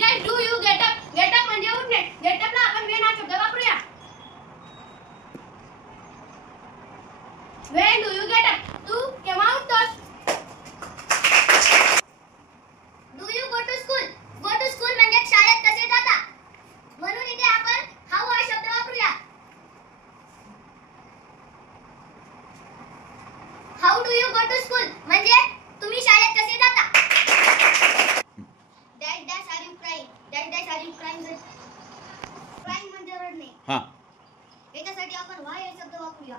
Dash do you get up? Get up म्हणजे उठणे. Get अपला आपण व्हेन हा शब्द वापरूया. When do you get up? तू केव्हा उठतोस? Do you go to school? Go to school म्हणजे शाळेत कसे जाता, म्हणून इथे आपण हाऊ हा शब्द वापरूया. How do you go to school म्हणजे तुम्ही शाळेत कसे जाता. Dash dash are you crying? Dash dash are you crying? Crying म्हणजे रडणे. हां, याच्यासाठी आपण व्हाय हा शब्द वापरूया.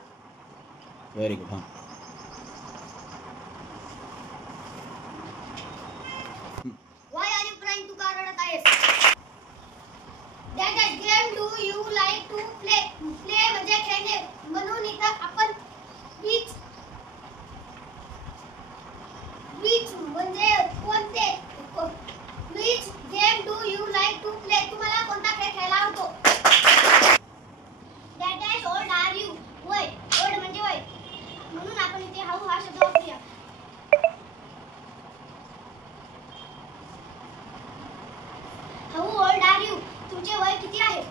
Very good. हां, व्हाय आर यू क्राइंग? तू का रडत आहेस? Dash dash game do you like to play? Play म्हणजे खेळणे, म्हणून इथं आपण व्हिच म्हणजे कोणते. Which game do you like to play? तुम्हाला कोणता खेळ खेळायला आवडतो? Dash dash old are you? वय, ओल्ड म्हणजे वय, म्हणून आपण इथे हाऊ हा शब्द वापरूया. How old are you? तुमचे वय किती आहे?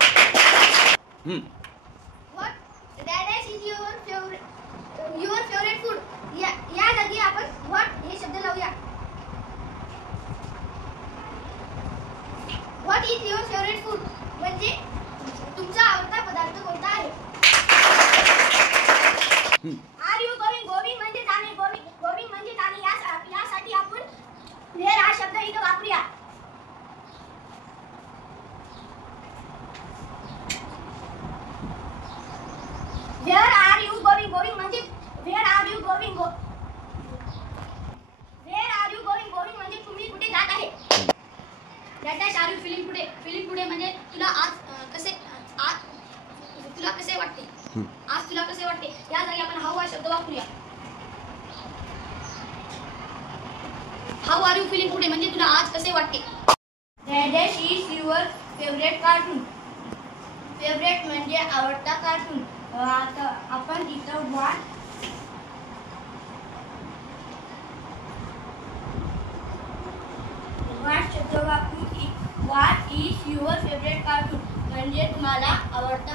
What dash is your favourite food? या जागी आपण व्हॉट हे शब्द लावूया. What is your favourite food म्हणजे तुमचा आवडता पदार्थ कोणता आहे? Are you going? गोइंग म्हणजे जाणे. गोइंग म्हणजे जाणे. यासाठी आपण वेअर हा शब्द इथे वापरूया. Where are you going? Going म्हणजे where are you going? Where are you going? Going म्हणजे तुम्ही कुठे जात आहे. Dash dash are you feeling today? Feeling today म्हणजे तुला कसे वाटते. आज तुला कसे वाटते. या जागी आपण हाऊ हा शब्द वापरूया. How are you feeling today म्हणजे तुला आज कसे वाटते. Dash dash is your favourite cartoon? Favourite म्हणजे आवडता कार्टून. आता आपण इथं व्हॉट शब्द वापरू. What is your favourite cartoon म्हणजे तुम्हाला आवडता